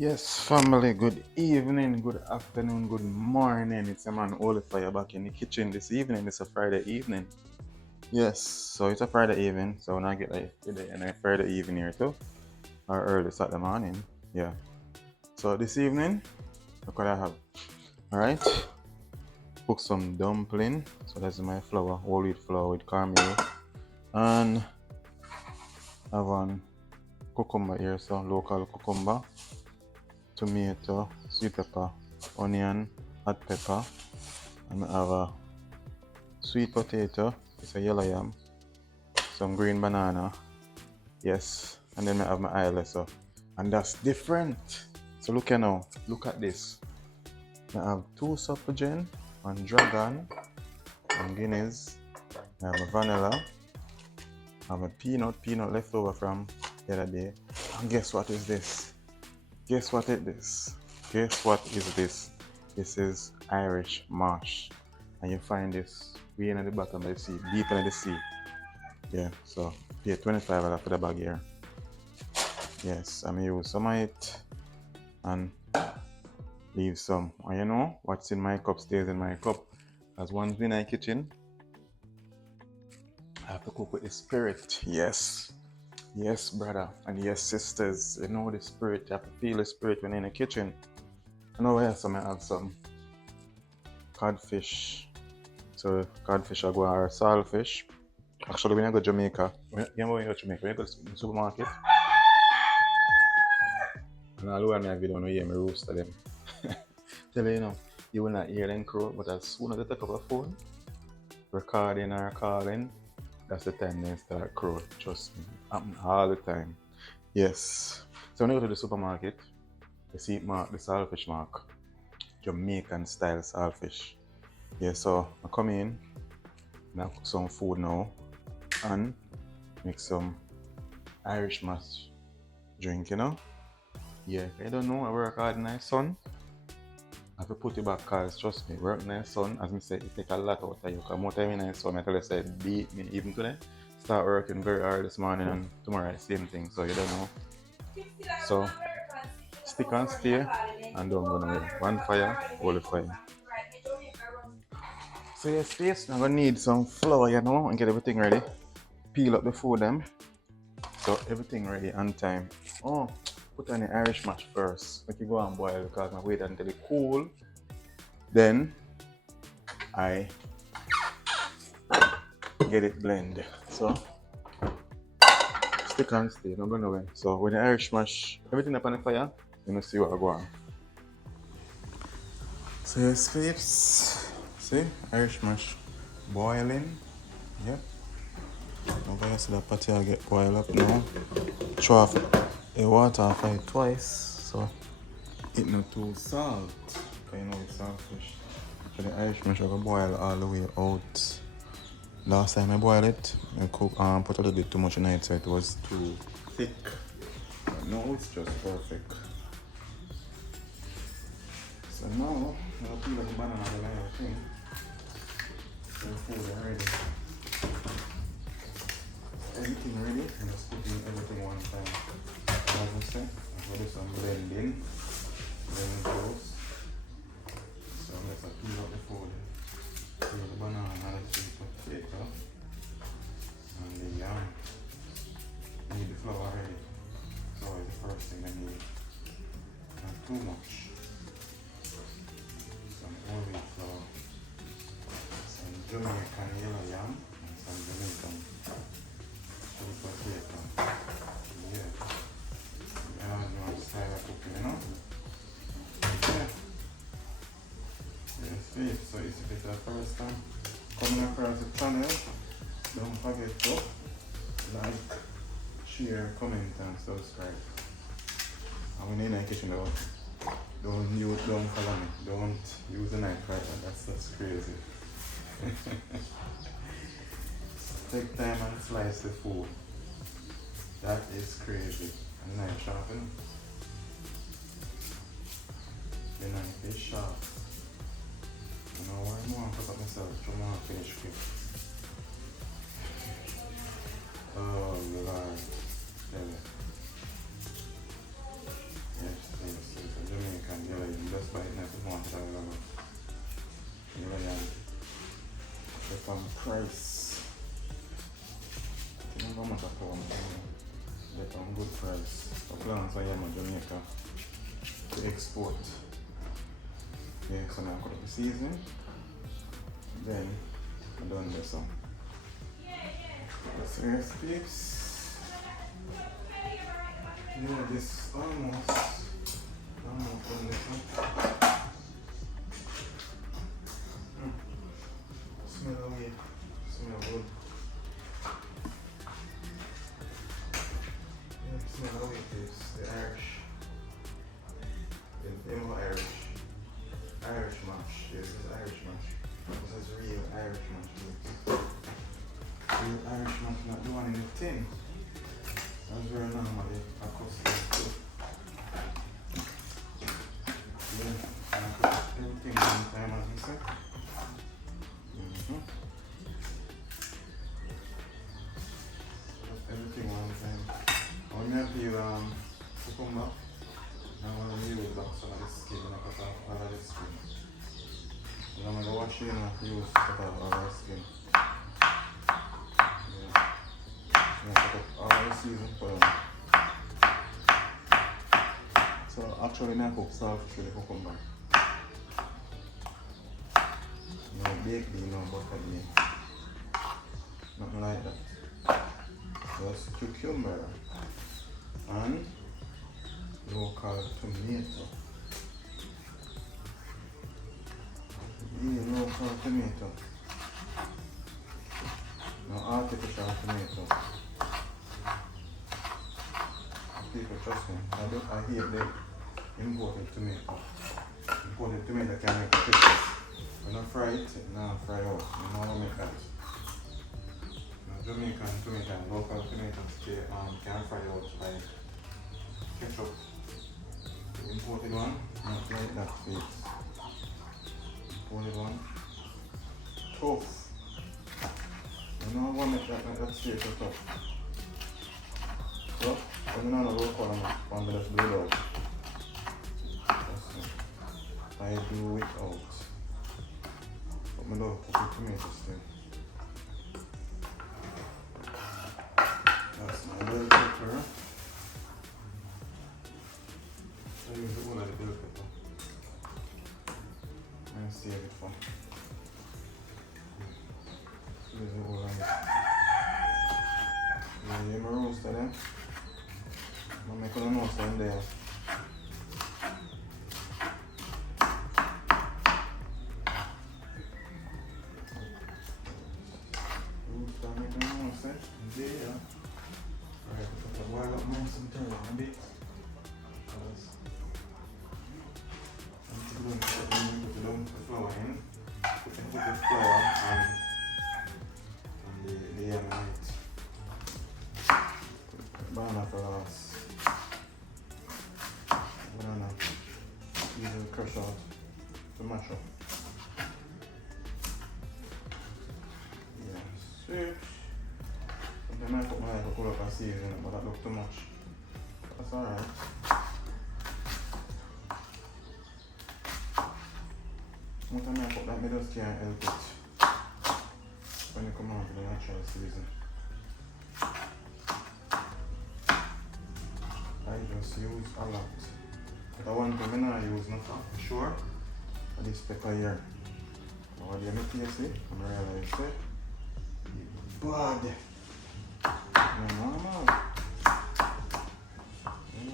Yes, family, good evening, good afternoon, good morning. It's a man Olifire back in the kitchen this evening. It's a Friday evening. Yes, so it's a Friday evening, so when I get like today and a Friday evening here too, or early Saturday morning. Yeah. So this evening, look what I have. Alright, cook some dumpling. So that's my flour, whole wheat flour with cornmeal. And have one cucumber here, so local cucumber, tomato, sweet pepper, onion, hot pepper, and I have a sweet potato, it's a yellow yam, some green banana, yes, and then I have my eye so, and that's different. So look here now, look at this. I have two Suffragan, one Dragon, one Guinness, I have a vanilla, I have a peanut left over from the other day, and guess what is this? Guess what it is? Guess what is this? This is Irish mash, and you find this way in the bottom of the sea, deep in the sea. Yeah, so pay $25 for the bag here. Yes, I'm gonna use some of it and leave some. And you know, what's in my cup stays in my cup. As one's in my kitchen, I have to cook with the spirit. Yes. Yes, brother. And yes, sisters. You know the spirit. You have to feel the spirit when you're in the kitchen. I know where some I have some codfish. So codfish I go or saltfish. Actually when I go to Jamaica, when you go to Jamaica, when you go to the supermarket, and all over my video, you hear me roast them. Tell you, you will not hear them crow, but as soon as they take up a phone, recording or calling, that's the time they start crow. Trust me, happen all the time. Yes. So when you go to the supermarket, you see it mark, the saltfish mark, Jamaican style saltfish. Yeah, so I come in, and I cook some food now, and make some Irish mash drink, Yeah, I don't know, I work hard in my son. I have to put it back because trust me, work in the sun, as I say, it take a lot out of you. Because more time in the sun, I tell you, say, beat me even today. Start working very hard this morning and tomorrow same thing, so you don't know. So stick and stay and don't go nowhere. One fire, hold the fire. So yes, I'm gonna need some flour, and get everything ready. Peel up the food them. So everything ready on time. Oh, put on the Irish mash first. Make it go and boil because I wait until it cool. Then I get it blend. So stick and stay, not going nowhere. So when the Irish mash everything up on the fire, you know see what I go on. So yes, babes. See, Irish mash boiling. Yep. Now I see the patty I get boiled up now. Throw off the water and fry it twice. So it not too salt. Because you know it's saltfish. So the Irish mash I go boil all the way out. Last time I boiled it, I put a little bit too much in it, so it was too thick. But now it's just perfect. So now, I'll peel up the banana and everything. So the food is ready. Everything ready, and just put in everything one time. As I said, I'll do some blending, lemon juice. So let's peel up the food. Peel the banana and the sweet potato. And the yam. I need the flour ready. So it's the first thing I need. Not too much. Some whole wheat flour, some Jamaican yellow yam, and some Jamaican sweet potato. Yeah. Yeah, you want to style of cooking, Yeah. Yes, babe. So if it's the first time coming across the channel, don't forget to like, share, comment, and subscribe. And when you're in the kitchen, don't follow me. Don't use the knife right now. That's just crazy. Take time and slice the food. That is crazy. And knife sharpen. The knife is sharp. You know why I want to cut up myself? I want to finish quick. Oh Lord. Tell me. Yes, yes. from price. I don't know how much I pay on get on good price. The plants I am in Jamaica to export. Yeah, so now I cut up the season. Then I'm done this one. So yes, peeps. Yeah, this almost done this one. Smell weed. Smell good. Yeah, smell how it is. The Irish. The Irish mash. Yes, this is Irish mash. This is real Irish mash. Real Irish mash, not the one in the tin. That's very normally a custom too. Yeah, and I put everything one time as we said. Everything one time. I want to peel cucumber. I want to use back some of the skin and I cut off all of the skin. And I'm going to wash it and use cut off all of the skin. Yeah. Cut off all of the season for them. So actually I cook saltfish with the cucumber. No baked bean, no buttered bean. Nothing like that. Just cucumber and local tomato. Yeah, local tomato. No artificial tomato. People trust me. I hate the imported tomato. Imported tomato can make it crispy. When I fry it, now fry out. You know how I make that. Jamaican tomato and local tomatoes can fry out by ketchup. The imported one, not like that face. Imported one, tough. You know how I make that straight or tough. So, when I'm not local one, I just do it out. I do it out. But I love cooking tomatoes still. That's my bell pepper. I use the whole of the bell pepper. And save it for. Use the whole of it. Yeah, you roast them. I'm making a roast in there. Roast and make a roast there. Alright, boil up nice and turn a bit. Because I'm going to put the flour in. Put the flour and the yam in it. Banana for last. Banana. Easily crush out to mash up. Yeah, sweet. Then I put my cocoa up and season it, but that looks too much. That's alright. One time I put that, I just can't help it when you come out to the natural season. I just use a lot. But one thing I use not for sure, is this pepper here. What do you make taste it? I realize it. Bad. Normal.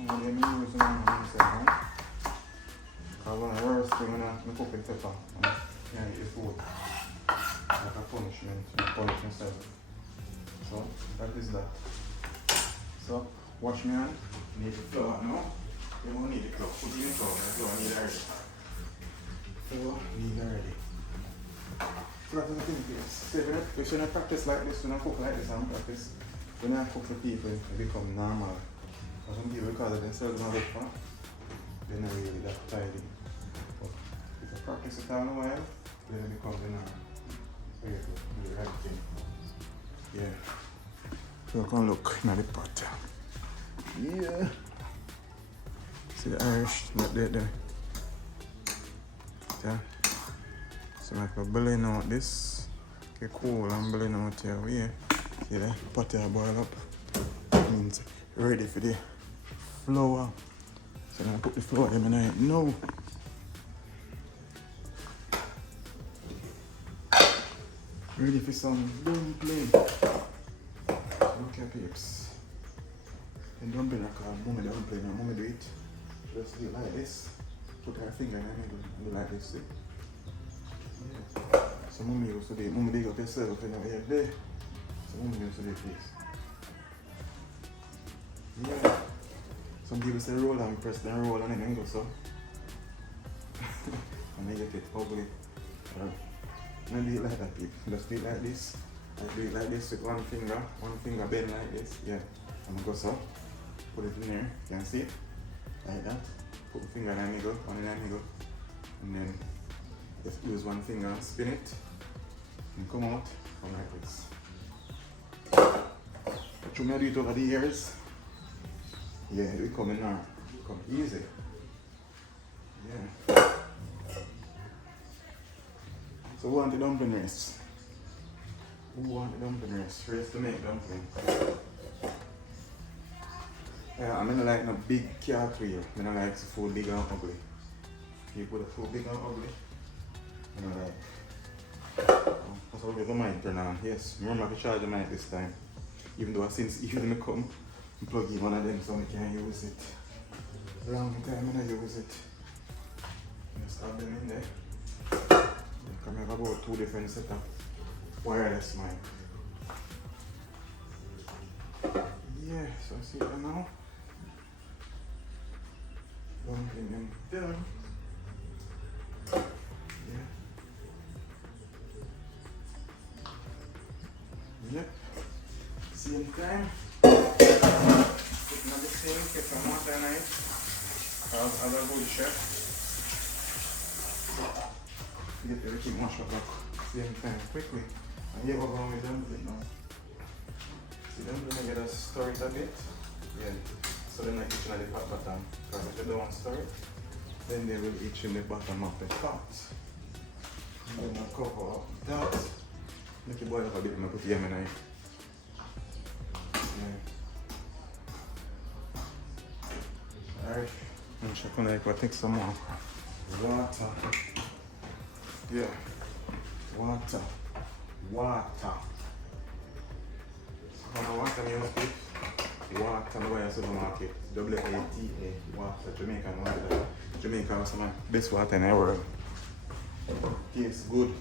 What do you mean using normal? Because one of the worst things when I cook with pepper, I can't eat food. Like a punishment, I punish myself. So, that is that. So, wash my hand. Need the flour now. You don't need the flour. Put it in the flour. The flour need already. Flour need already. So that's the thing. If you don't practice like this, you don't cook like this and practice, when I cook for people, it becomes normal. But some people, because of themselves not look for, they're not really that tidy. But if you practice it all in a while, then it becomes the norm. So you have to do the right thing. Yeah. So you can look in the pot. Yeah. See the Irish, not there. Yeah. So I'm going to blend out this. it cool and blend out here. Yeah. See the pot here boil up. Means ready for the flour. So I'm gonna put the flour in now. No. Ready for some dumpling. Okay, peeps. And dumpling I call mommy dumpling and mommy do it. Just do it like this. Put her finger in the middle and do like this. See? Yeah. So mommy used to do it. Mommy dig up herself in the there. So mommy used to do this. Yeah. Some people say roll and press then roll and then go so. And then get it ugly. Don't do it like that, people. Just do it like this. I do it like this with one finger bend like this. Yeah. I'm gonna go so. Put it in here. You can see it? Like that. Put the finger in the middle, one in the middle. And then just use one finger and spin it. And come out from like this. But you may do it over the years. Yeah, it will come in now. It will come easy. Yeah. So who want the dumpling race? Who want the dumpling race? Race to make dumpling. Yeah, I don't like no big cat wheel. I don't like the food big and ugly. You put the food big and ugly. I don't like. That's how the mic turn on. Yes, remember to charge the mic this time. Even though since evening come, I plug in one of them so I can use it. Long time I use it. Just have them in there. I have about 2 different set of wireless mic. Yeah, so see that now. Dumpling them done. Yeah. Yep. Same time. Putting on the sink, get some water in it. As a good chef. Get everything mashed up same time quickly. And here we're going with dumpling now. See dumpling, I get to stir it a bit. Yeah. So then I itch in the pot bottom. Because if you don't stir it, then they will itch in the bottom of the pot. And then I cover up that. Make it boil up a bit and I put yam in it. Yeah. Alright. I'm just gonna take some more water. Yeah. Water. Water. How much water you use, please? Water, the way I supermarket. W-A-T-A. Water. Jamaican water. Jamaican is the best water in the world. Tastes good.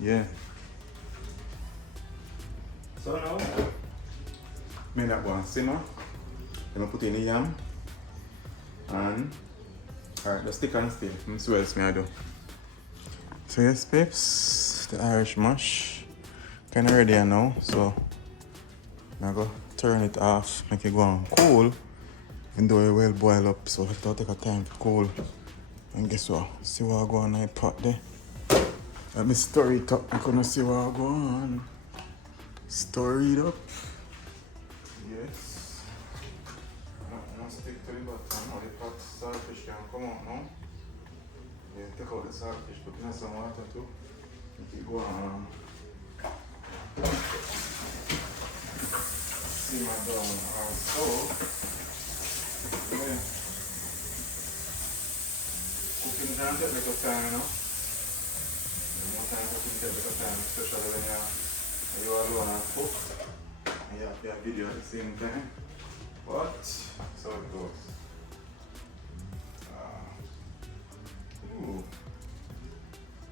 Yeah. So now, make that one simmer. Then I put in the yam. And alright, just stick and stay. Let's see what else I do. So yes, peeps, the Irish mash kind of ready now. So I'm going to turn it off, make it go on cool. Even though it will boil up, so it'll take a time to cool. And guess what? See what I go on in the pot there. Let me stir it up. I'm gonna see what I go on. Stir it up. Yes. I'm gonna stick to the bottom. Now the pot saltfish can come out now. Yeah, take out the saltfish, put in some water too. Make it go on. Simmer down also. Yeah. Cooking can take a little time, you know. More time cooking take a little time, especially when you're alone and cook. And you have your video at the same time. But so it goes. Ooh.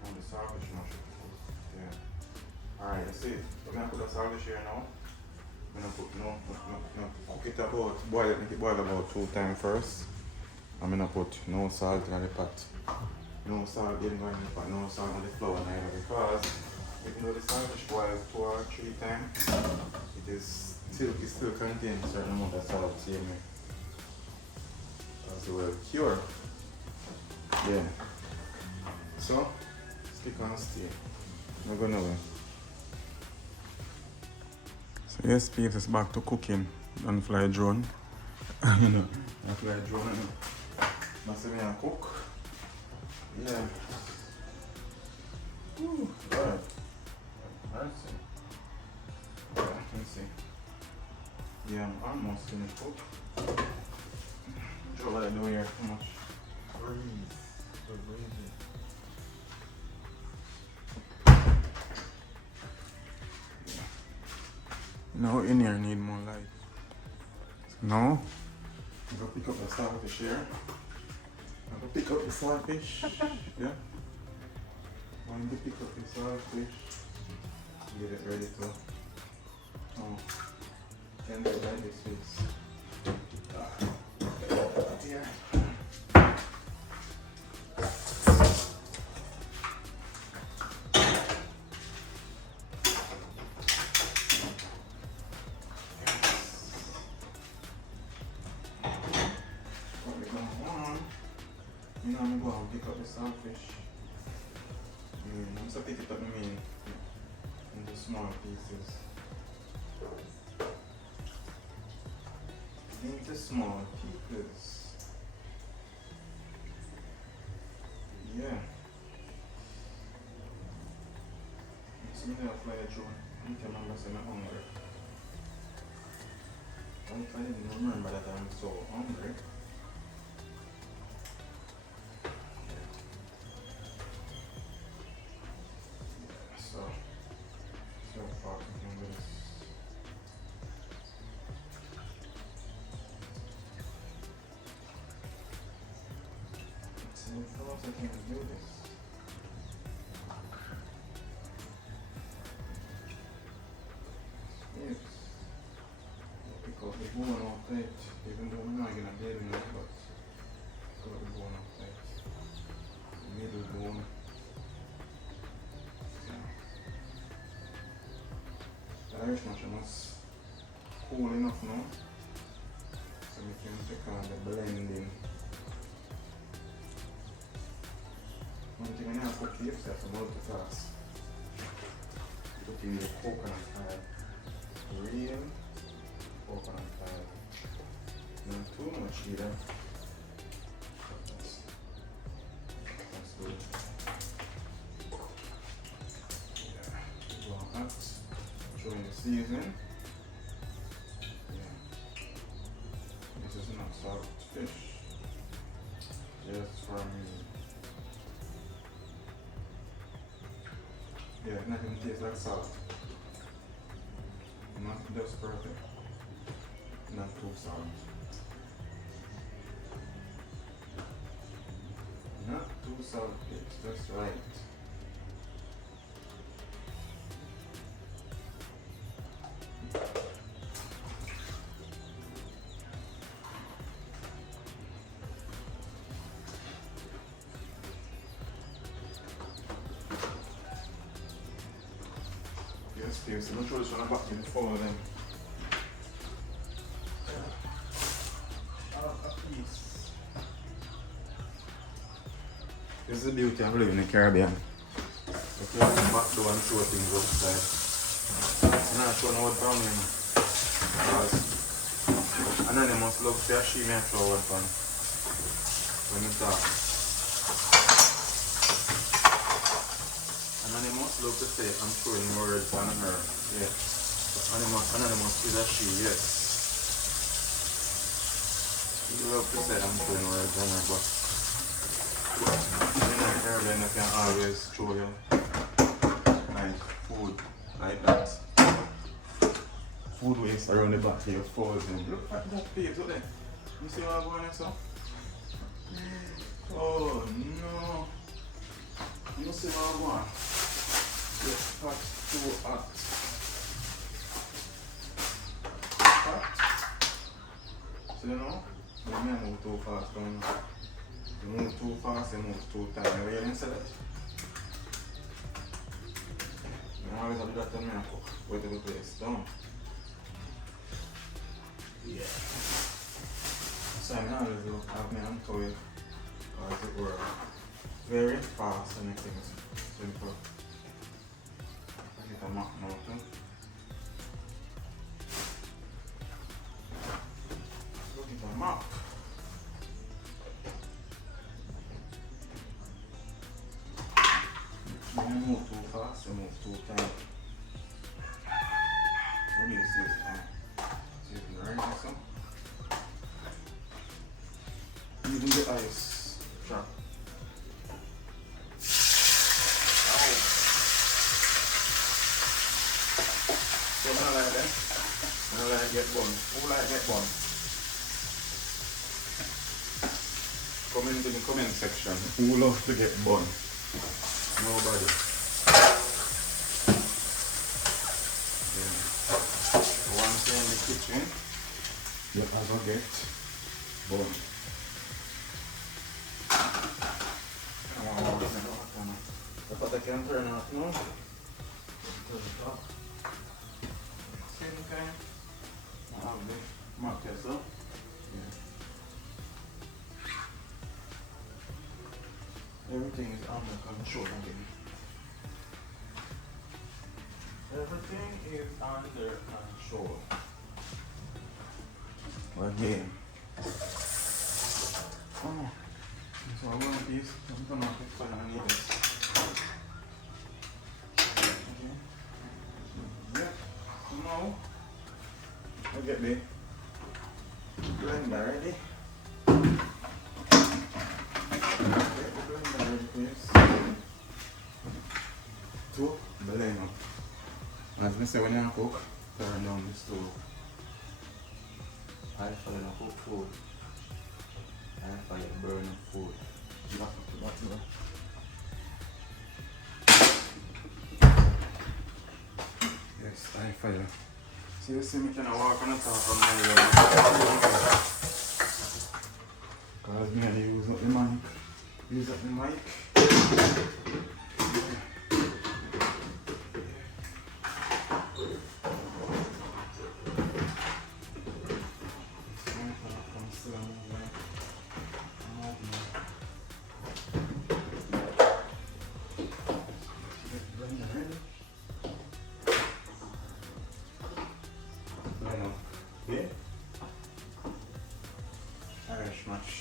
And the saltfish mash. Yeah. Alright, let's see. I'm gonna put the saltfish here now. I'm gonna put no, cook it about, boil it, make it boil about 2 times first. I'm gonna put no salt in the pot. No salt in the pot, no salt on the flour neither, because even though the saltfish boils 2 or 3 times, it still contains a certain amount of salt same way. As well cure. Yeah. So stick and stay. Not going nowhere. So yes, Pete is back to cooking on fly drone. You know, on fly drone. Now see me and cook. Yeah. Ooh, right. Yeah, I'm almost finished cook. Not sure what I do here too much. Breathe. So breezy. No, in here need more light. No. I'm gonna pick up the starfish here. I'm gonna pick up the starfish. Yeah. I'm gonna pick up the starfish. Get it ready to. Oh. Can do it like this, please. Here. You know, I'm going to pick up the starfish. I'm going to pick it up into small pieces. Into small pieces. Yeah. So I'm going to fly a drone. I'm going to say I'm hungry. I didn't remember that I'm so hungry. I can do this. Yes. Pick up the bone off that, even though I'm not gonna dead in it, but pick up the bone off that. The middle bone. Yeah. The Irish machine is cool enough now, so we can take on the blending. One thing I have to cook is that I'm multitask. Cooking the coconut oil. Real coconut oil. Not too much either. That's good. Yeah. Go on that. Showing the seasoning. Yeah. This is not salt fish. Just for me. Yeah, not even taste like salt. Not just perfect. Not too salt. Not too salty, it's just right. Yes, I'm not sure this one back in for them. A piece. This is the beauty of living in the Caribbean. You can open back door and throw things outside. I'm not sure what brown you know. Because Anonymous loves to she may throw one pan when you talk. Anonymous loves to say I'm throwing words on her. Yeah. Anonymous is a she, yes. You love to say I'm throwing words on her, but in the Caribbean I can always throw you nice food like that. Food waste around the back of your foes and look at that page, look there. You see what I'm going on, so? Oh no. You see what I'm going? Yes, that's too hot. Hot. So you know, when you move too fast, don't you move too fast, you move too tight. You really say that? You always have to do that when you cook. Wait till the place down. Yeah. So I always look at me and toy because it works very fast and everything is simple. I get a map now too. Look at the map. When you move too fast, you move too tight. You need to see this time. So See if you're ready, so. Even the ice trap. So I like that. I like get bun. Who like get bun? Comment in the comment section. Who loves to get bun? Nobody. Yeah. Once you're in the kitchen, you have to get bun. But I can turn off now. Turn it off. Same kind. I have the market, so. Yeah. Everything is under control again. Everything is under control. Again. Oh. So I want these. I'm gonna have to find any of this. Okay. Yeah. So now I get the blender ready. To blend up. As I say, when you cook, turn down the stove. High fire cook food. High fire burn up food. Yes, high fire. See, you see me kind of walk on the top of my because me use up the mic. Use up the mic. Irish mash.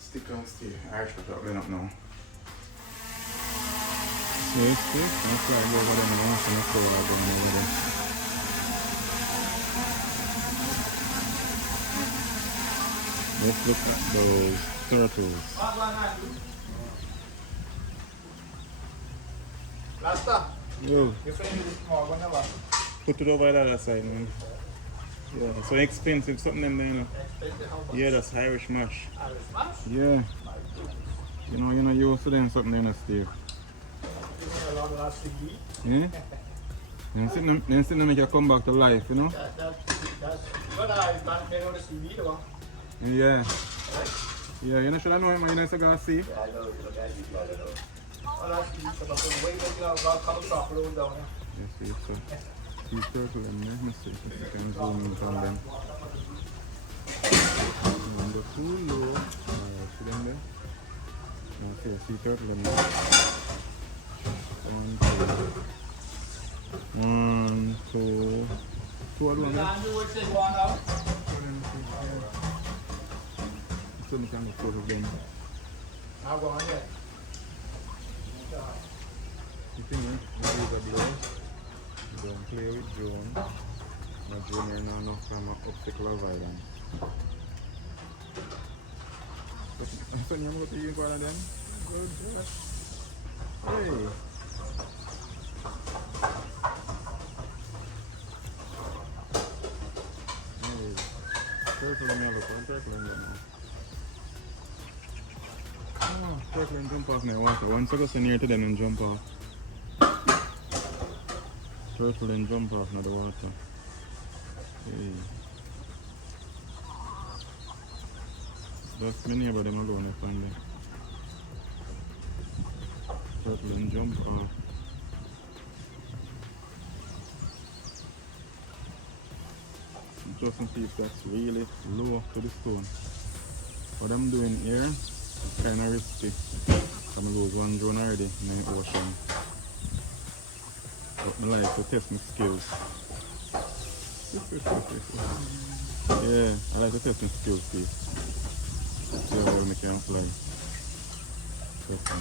Stick and stay. Irish mash up blend up now. Yes, yes. That's why I go over there and once and so I go over there. Let's look at those turtles. Lasta, Yo, you find this small one never. put it over the other side, man. Yeah, so expensive something them there, you know. Expensive how much? Yeah, that's Irish mash. Irish mash? Yeah. You're not used to them something there, Steve. You know a lot of that CD. Yeah? Then sit them make you come back to life, you know? That's what I can't pay on the CD though. Yeah. Right? Yeah, you know, should I know him, you know, so go see. Yeah, I know, you know, that CD, I know. All that CD, so I'm going to wait until I've got a couple of road down there. Yes, yes, so. See turtle them there, let's see if I can zoom in on them. On the full low, see them there? Okay, see turtle them there. One, two. Two other ones. And you would say one out? So we can look for them. I'll go on yet. The thing is, we use a glove. Don't play with drone. My drone right now not from an obstacle avoidance. So you want to use one of them? Good. Hey. Hey. Turtle in yellow, turtle in yellow. Oh, turtle and jump off now. Once I go so near to them and jump off. Turtle and jump off in the water. Hey. That's many of them alone I find there. Turtle and jump off. Just to see if that's really low to the stone. What I'm doing here is kind of risky. I'm lose one drone already in the ocean. But I like to test my skills. Yeah, I like to test my skills, see. See how well I can fly. Trust me.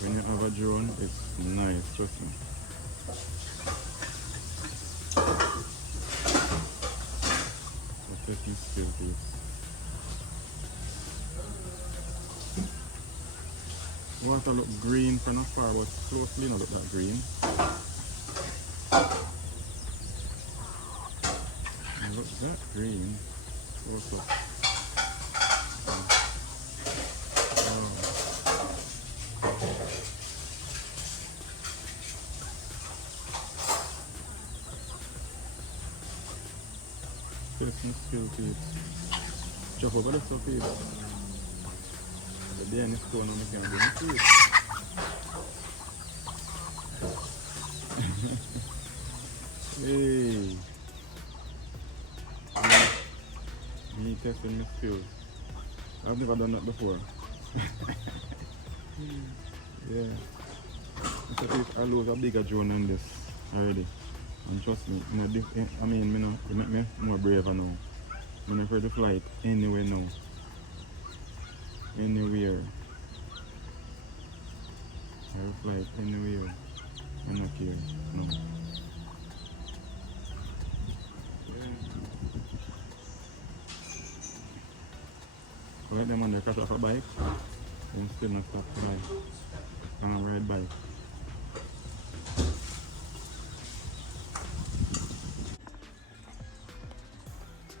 When you have a drone, it's nice, trust me. Let me spill this. Water look green from afar, but closely not look that green. It look that green. Close up. Let me spill this. Chop over the stuff here. The day and the stone on the can do it. Hey, me testing my skills. I've never done that before. Yeah, I lose a bigger drone than this already. And trust me, I mean, it make me more braver now. I'm not afraid to fly it anywhere now. Anywhere. I will fly it anywhere. I'm not care. No. Like them on the crash off a bike, and still not stop to buy. And ride bike.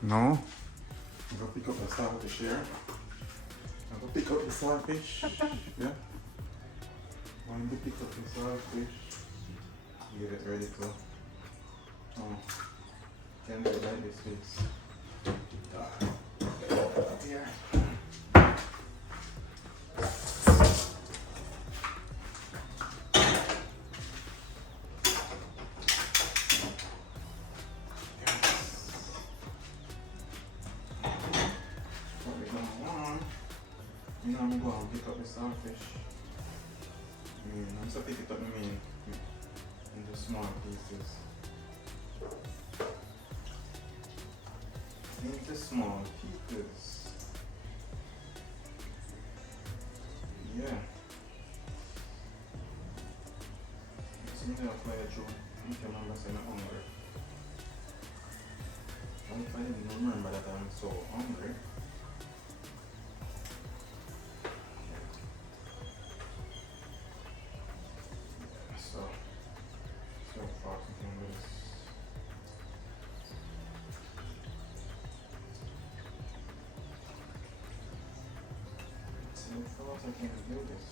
No. I'm gonna pick up the starfish here. I'm gonna pick up the starfish. Yeah. I'm gonna pick up the starfish. Get it ready to. Oh. Can do it like this, please. Up here. You know, I'm going to pick up the starfish. I'm just pick it up into small pieces. Into small pieces. Yeah. So I'm going to fly it through. I can't remember saying I'm hungry. I didn't remember that I'm so hungry. I can't do this.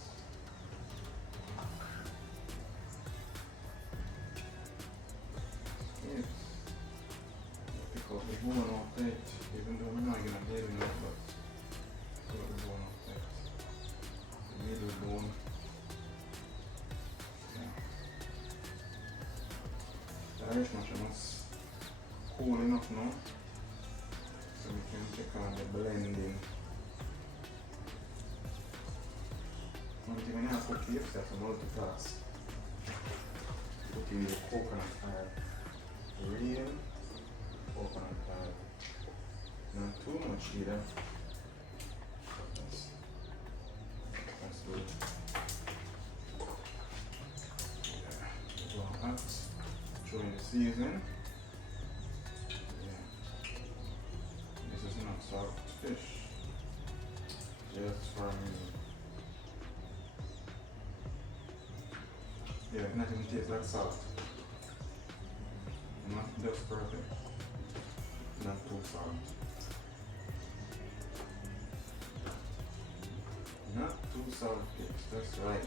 Yes. Because the bone off that, even though we're not going to get enough, but put the bone off that. The middle bone. Yeah. The Irish machine is cool enough now, so we can check on the blending. One thing when I cook here, that's a multi-task. Cooking the coconut oil. Real coconut oil. Not too much either. That's good. Yeah. Go hot. Throw in the seasoning. Yeah. This is not salt fish. Just for me. Yeah, not even taste like salt. Not just perfect. Not too salt. Not too salty, just right.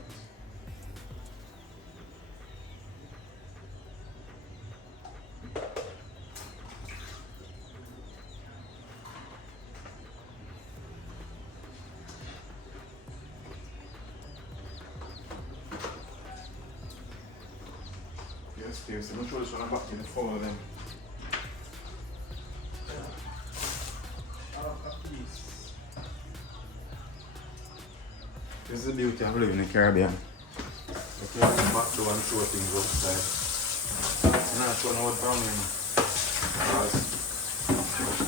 Yes, I'm sure this one back in the follow them. This is the beauty of living in the Caribbean. You can come back to and show things outside. I'm not sure what brown you know. Because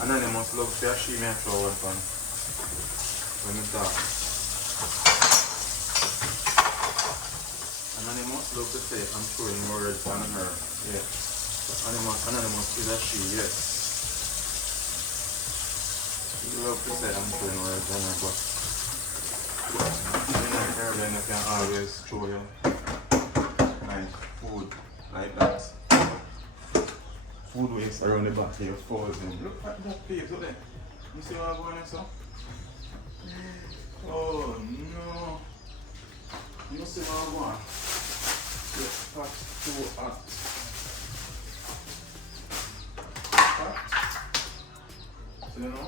Anonymous loves to see me throw one pan when you talk. Anonymous loves to say I'm throwing words on her. Yeah. Anonymous is a she, yes. love to say I'm doing well dinner, but in an area you can always show you nice food like that. Food waste around the back of your frozen. Look at that page, look there. You see what I'm going on, so? Oh no. You see what I'm going? Yes, that's too hot. So you know,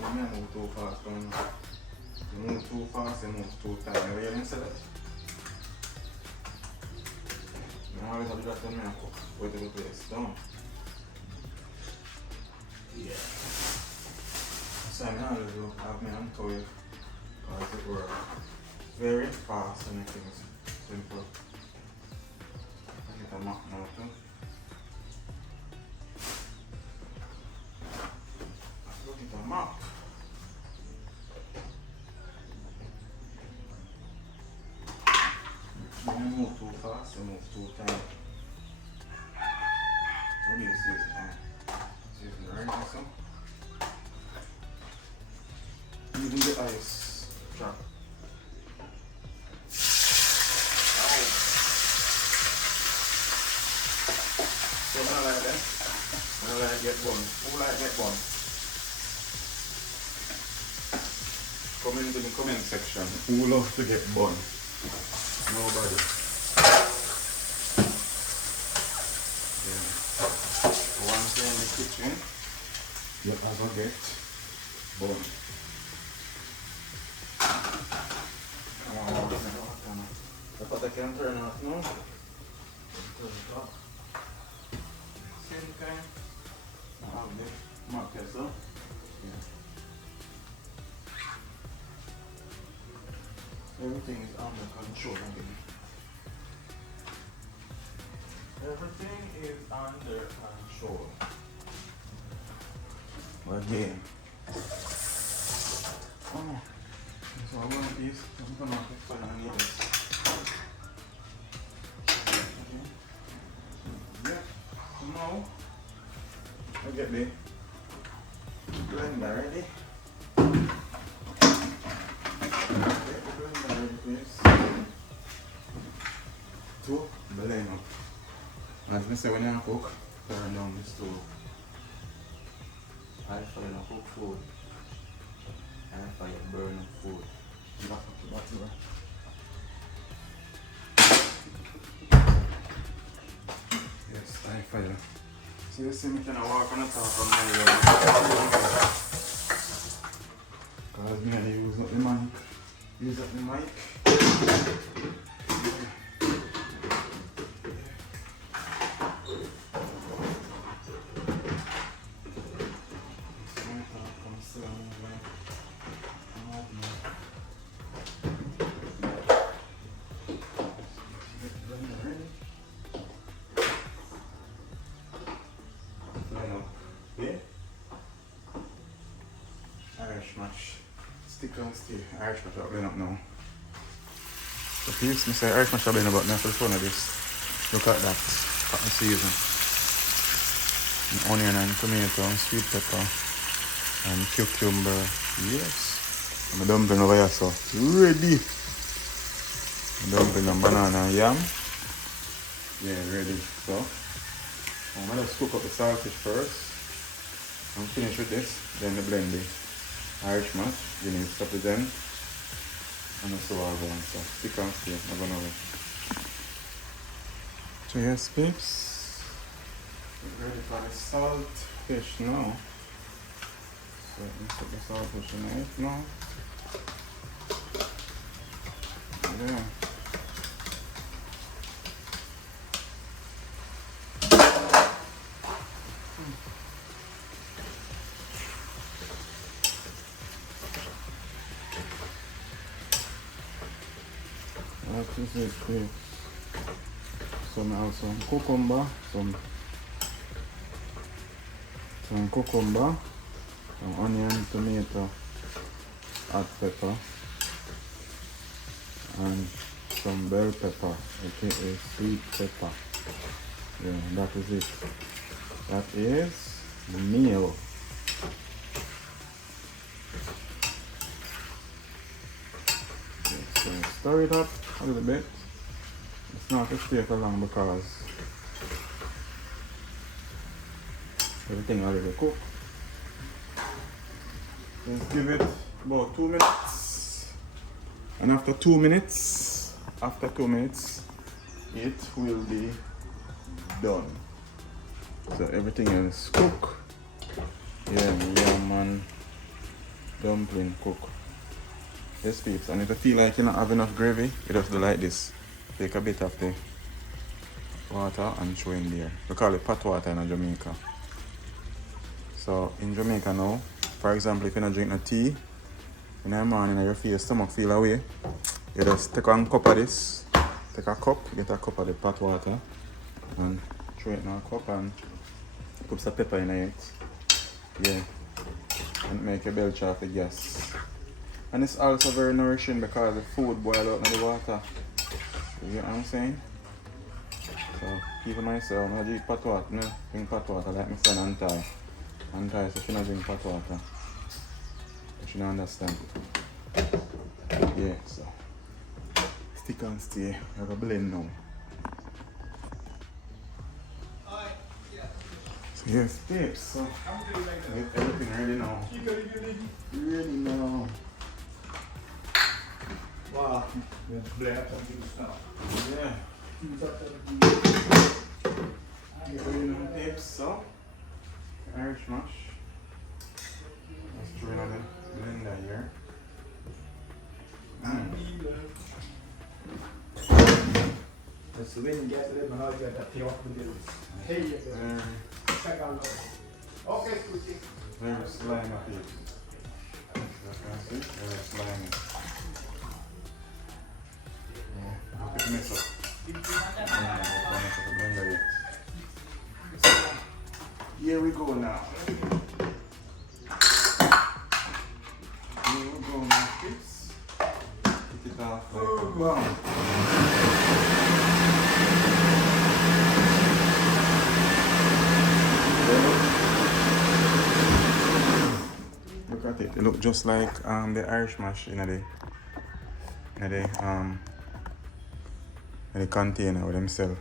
when you move too fast, when you move too fast, you move too tight. You hear me say that? You always have that when you cook, wait till the place down. Yeah. So I always do have my hand to it because it works very fast and everything is simple. I get a map now too. Look at the map. When you move too fast, you move too tight. I need to see this time. See if it's right or so. Even the ice trap. Ow. So I like that. I like get bun. Who like get bun? Comment in the comment section. Who loves to get bun? Nobody. Yeah. Once you're in the kitchen, you ever get bun. But I can turn off now. Turn it off. Same time. I have the marker, so yeah. Everything is under control again. Everything is under control. Again. Oh no. So I want these. I'm gonna have to find any of this. Okay. Yeah. So now I get the blender ready. To blend up. As I say, when you cook, turn down the stove. High fire cook food. High fire burn up food. Back to back. Yes, high fire. So you see me kind of walk on the top of my because me I use up the mic. Use up the mic. Irish mash. Stick and stay. Irish mash up blend up now. So please, me say Irish mash up blend up now for the fun of this. Look at that. Cotton season. And onion and tomato and sweet pepper. And cucumber. Yes. And my dumpling over here, so ready. My dumpling and banana and yam. Yeah, ready. So I'm gonna cook up the saltfish first. I'm finished with this, then the blend it. Irish mash, you need to stop it then. And that's all I'm going. So stick and stay, I'm gonna wait. So yes, peeps. We're ready for the salt fish now. So let's put the salt fish in it now. Yeah. This is this. Some also cucumber, some cucumber, some onion, tomato, hot pepper, and some bell pepper, aka sweet pepper. Yeah, that is it. That is meal. stir it up a little bit. It's not to stay for long because everything already cooked. Just give it about 2 minutes. And after 2 minutes, it will be done. So everything else cook. Yeah, yam and dumpling cook. Yes, peeps. And if you feel like you don't have enough gravy, you just do like this. Take a bit of the water and throw in there. We call it pot water in Jamaica. So in Jamaica now, for example, if you don't drink no tea in the morning and your stomach feel away, you just take a cup of this. Take a cup, get a cup of the pot water and throw it in a cup and put some pepper in it. Yeah. And make your belch off the gas. And it's also very nourishing because the food boils out in the water. You get what I'm saying? So even myself, I drink pot water, drink pot water like my friend Antai. Antai says she don't drink pot water. She don't understand it. Yeah, so stick and stay. I have a blend now. So yes, tips. So get everything ready now. Ready now. Wow. Blend up something stuff. Yeah. Get ready now, tips. So Irish mash. Let's throw in the blender here. That's the way you get it, but now you got that pay off with this. Hey, check out. Okay, good. Very slimy tips. Very slimy. Yeah, look at the mess up. Here we go now. Here we go now, kids. Hit it off like a bomb. Look at it. It looks just like the Irish mash in the container with themselves.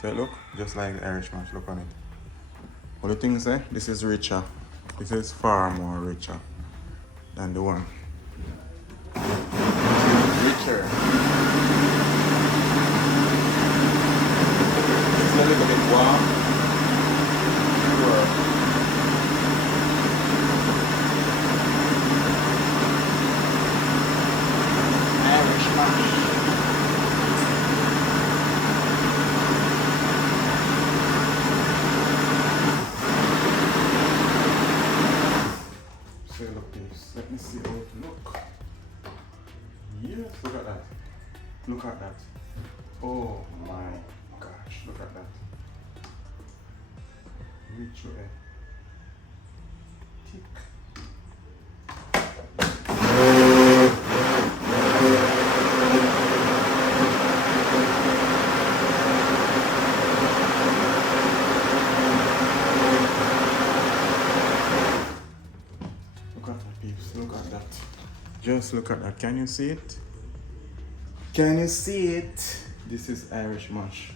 So it look just like the Irish mash. Look on it. All the things this is richer. This is far more richer than the one. Richer. It's a little bit warm. Irish mash. Let me see how it look. Yes, look at that. Look at that. Oh my gosh, look at that. Rich thick. Look at that. Just look at that. Can you see it? Can you see it? This is Irish mash.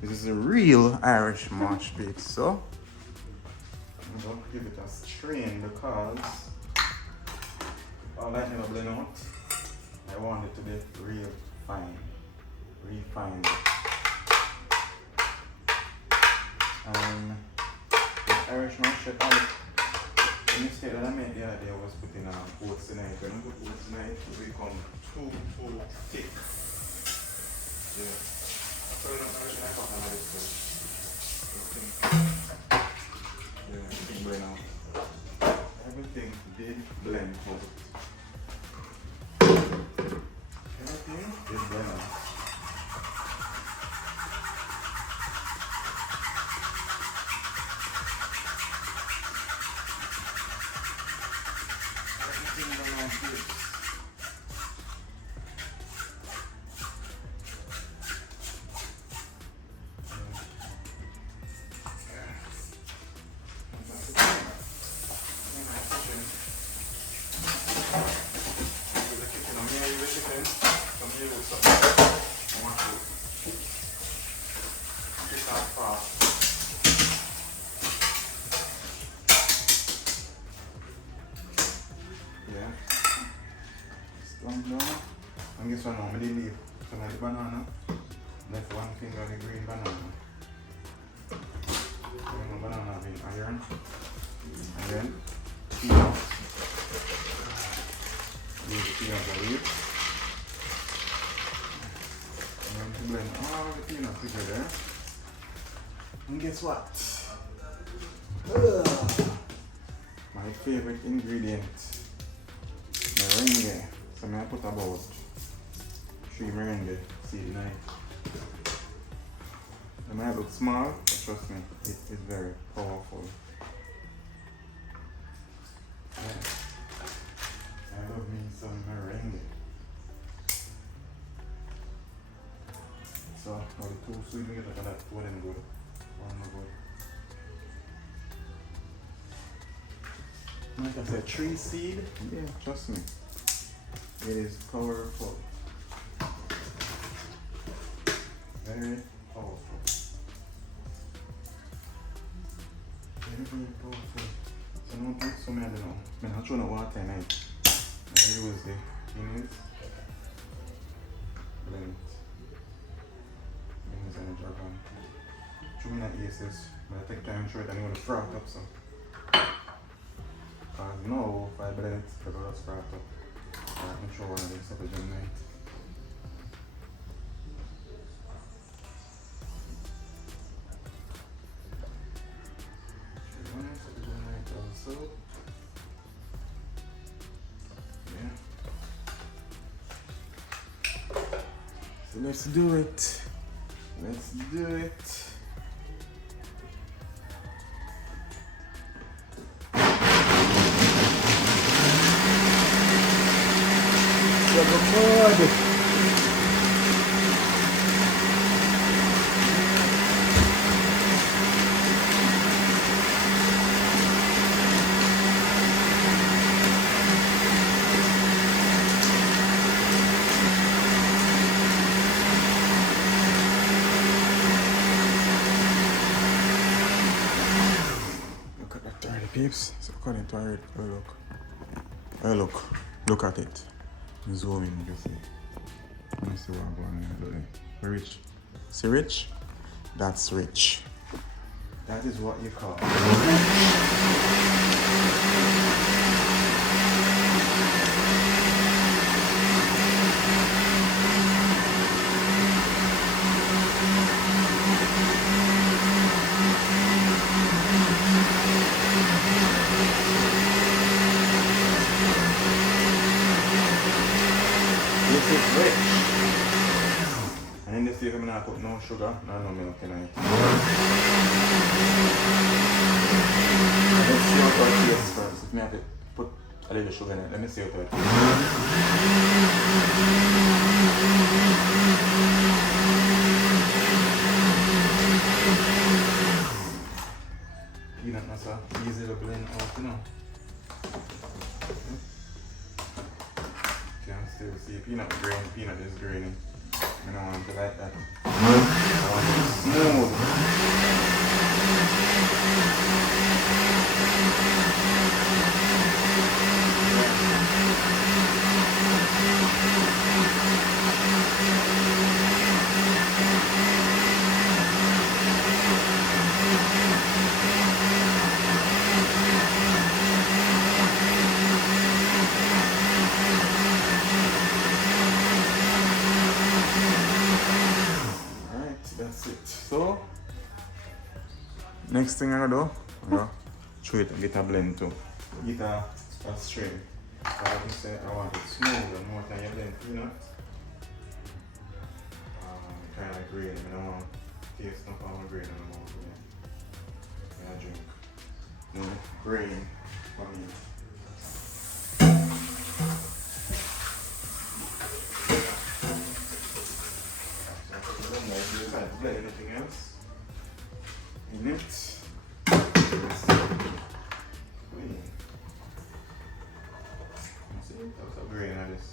This is a real Irish mash, peeps. So I'm going to give it a strain because I like to blend out. I want it to be real fine. Refined. And with Irish mash, the mistake that I made the other day was putting oats in it. When I put oats in it, it will become too thick. Yeah. So I'm not going to cut on this stuff. Yeah, everything blend out. Everything did blend out. Everything did blend out. banana. Left one finger on the green banana. Banana having iron. And then peanuts. Use the peanut leaf. I'm going to blend all the peanuts together. And guess what? My favorite ingredient, meringue. So I put about 3 meringue seed in it. It might look small, but trust me, it is very powerful. Yeah. I love me some meringue. So, now the 2 sweet together, that 2 of them good. 1 no good. Like I said, 3 seed, yeah, trust me. It is powerful. Very powerful. Very, very powerful. So I'm going to put some in now. I'm not throwing water in it. I use the beans. Blend it. Beans and a dragon. Throw in the aces. But I take time to throw it and I'm going to fry it up some. Because you know, if I blend it, it's going to fry it up. I'm sure one of these up again night. Also. Yeah. So let's do it. Let's do it. Look at that dirty peeps. So according to our look. Look at it. Zoom in, you see. Let me see what I'm going to do. Rich. See rich? That's rich. That is what you call. This is rich. And in this I'm not put no sugar, no milk in it. Let's see how it tastes first. If I have to put a little sugar in it, let me see how it tastes. Peanut masa, easy to blend out, you know. Can still see peanut grain, peanut is grainy. I don't want it like that. I want it smooth. So, next thing I'm gonna do, I'm gonna throw it and get a blend too. Get a strain. So I can say I want it smooth and more than you blend peanut. Kind of grainy, I don't want to taste no power grain in the mouth. Yeah. I drink no grain for me. Blend anything else in it. Clean. See, that's a grain of this.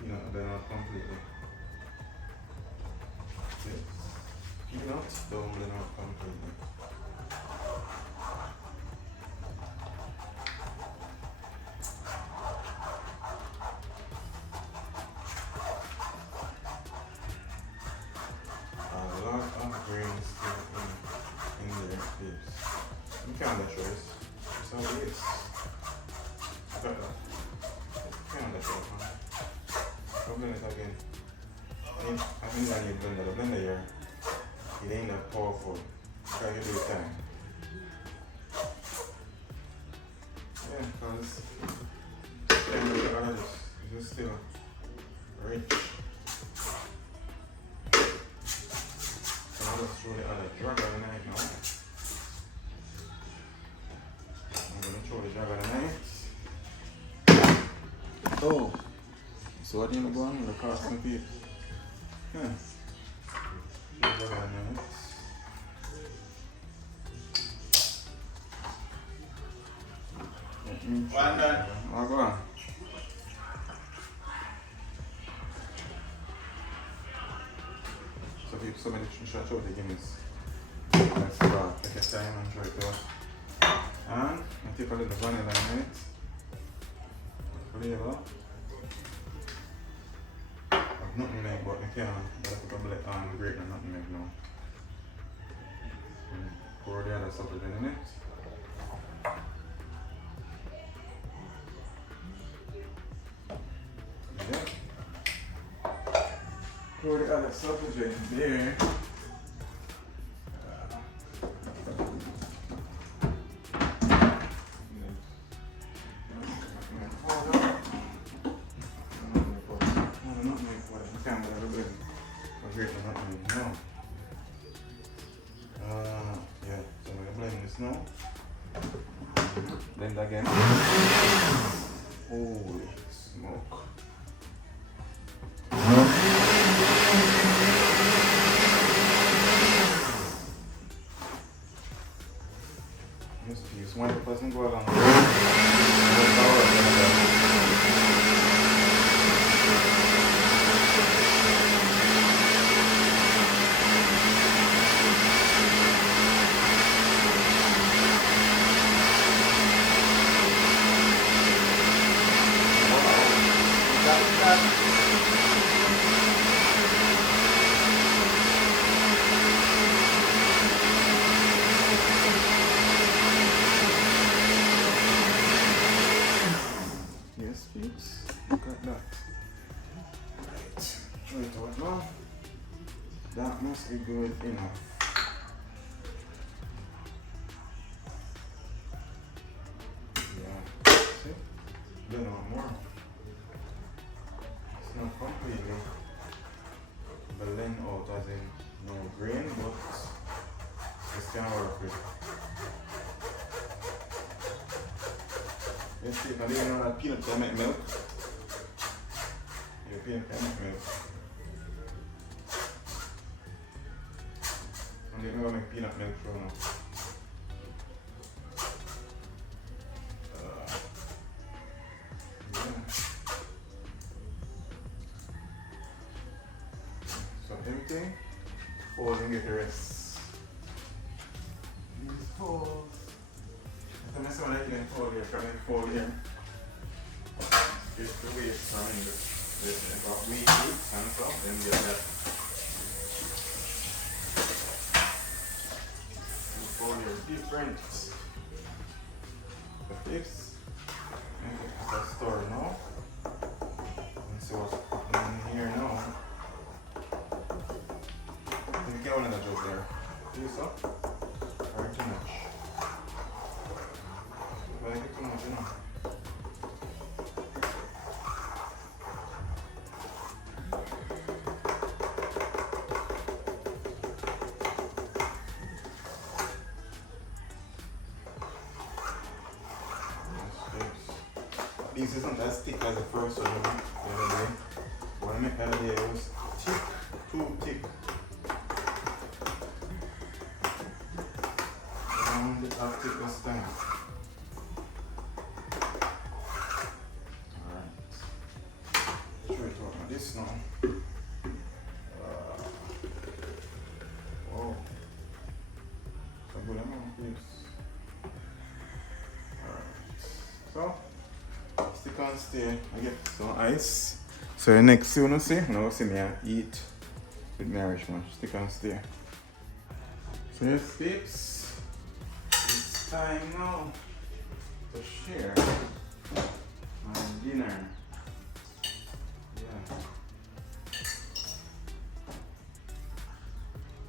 Peanut blend out completely. See? Peanut don't blend out completely. grain still in there, peeps. You can't let yours. That's how it is. Look at that. You can't let yours, man. Don't blend it again. I think I need blender. The blender here, it ain't that powerful. Try to do it time. Yeah, because look at this. It's still rich. So I'll just throw the other dragon knife now. I'm going to throw the dragon knife. Oh, so what do you go on with the casting piece? Yeah. Dragon knife. One done. I'll go on. So people, so many try to the games. Let's start. Take your time and try it out. And I take a little vanilla in it. Flavor. I've nutmeg, but I can't. But I put a grate and nutmeg now. And pour the other stuff in it. Pour the other sausage in there. Yeah, so I'm gonna blend this now. Blend again. Holy smoke. Use one person go along. Yes, please. Look at that. Right. Try it out now. That must be good enough. Yeah. See? Then one more. It's not completely blend out as in no grain, but it's can work with. Let's see if I didn't know that peanut can make milk. Yeah, peanut can make milk. I didn't know I make peanut milk for now. Yeah. So everything falls and get the rest. These holes. I mess around like you fall here, try to fall here. Get the waste from the wheat and stuff, then get that. You fall here different. The fix. And get the store now. And see what's in here now. You get one of the joke there. Do you so? Or too much? I like it too much, you know. These isn't as thick as the first one the other day. What I made the other day it was thick, too thick. I want it as thick this time. This now. Oh, so good amount, please. Alright. So, stick and stay. I get some ice. So the next thing you see, now see me eat with my Irish man. Stick and stay. So yes, peeps, it's time now to share my dinner. Yeah.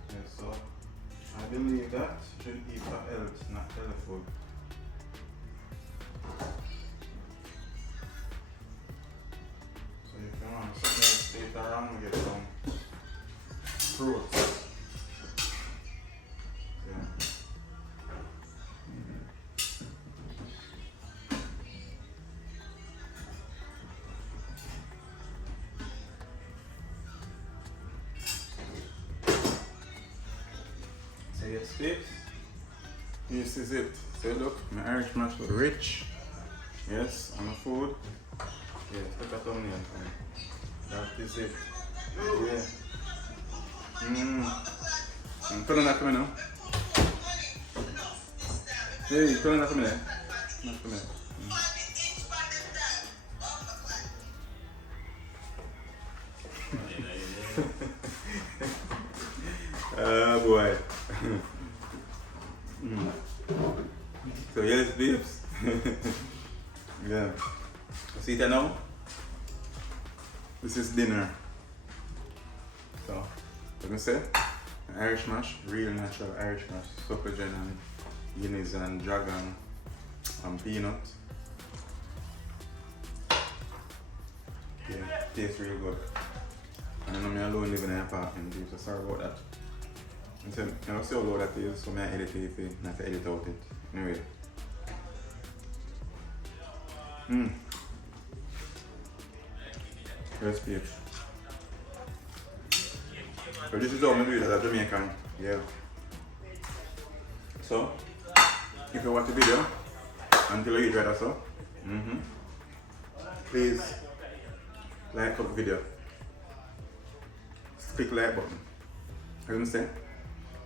Yeah, so I believe that you should eat for health, not healthy food. So if you want something else later on, we get some fruits. Yeah. So yes, peeps, this is it. So look, my Irish mash was rich. Yes, on the food. Yes, look at onion. That is it. Yeah. Put on that for me now. Hey, put on that for me there. Not for me. Oh boy. So yes, babes. Yeah. See that now? This is dinner. So, let me say, Irish mash, real natural Irish mash, succogen and guineas and dragon and peanut. Yeah, tastes real good. And I know me alone live in an apartment, so sorry about that. And so, you know, see how low that is, so I edit it if I not to edit out it. Anyway. Yes, babes. So this is how I do it as a Jamaican. Yeah. So, if you watch the video until you eat right so, please like the video. Click like button. You understand?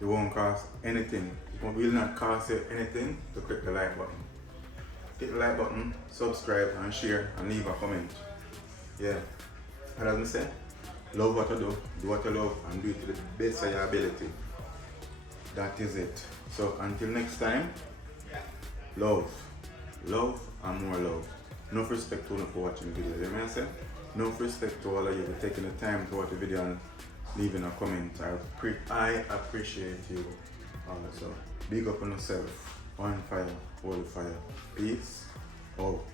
It won't cost anything. It will not cost you anything to click the like button. Click the like button, subscribe and share and leave a comment. Yeah. And as I say, love what you do what you love and do it to the best of your ability. That is it. So until next time, love and more love. No respect to you for watching the video. You know what I'm saying? No respect to all of you for taking the time to watch the video and leaving a comment. I appreciate you also. Big up on yourself. On fire, hold fire. Peace out.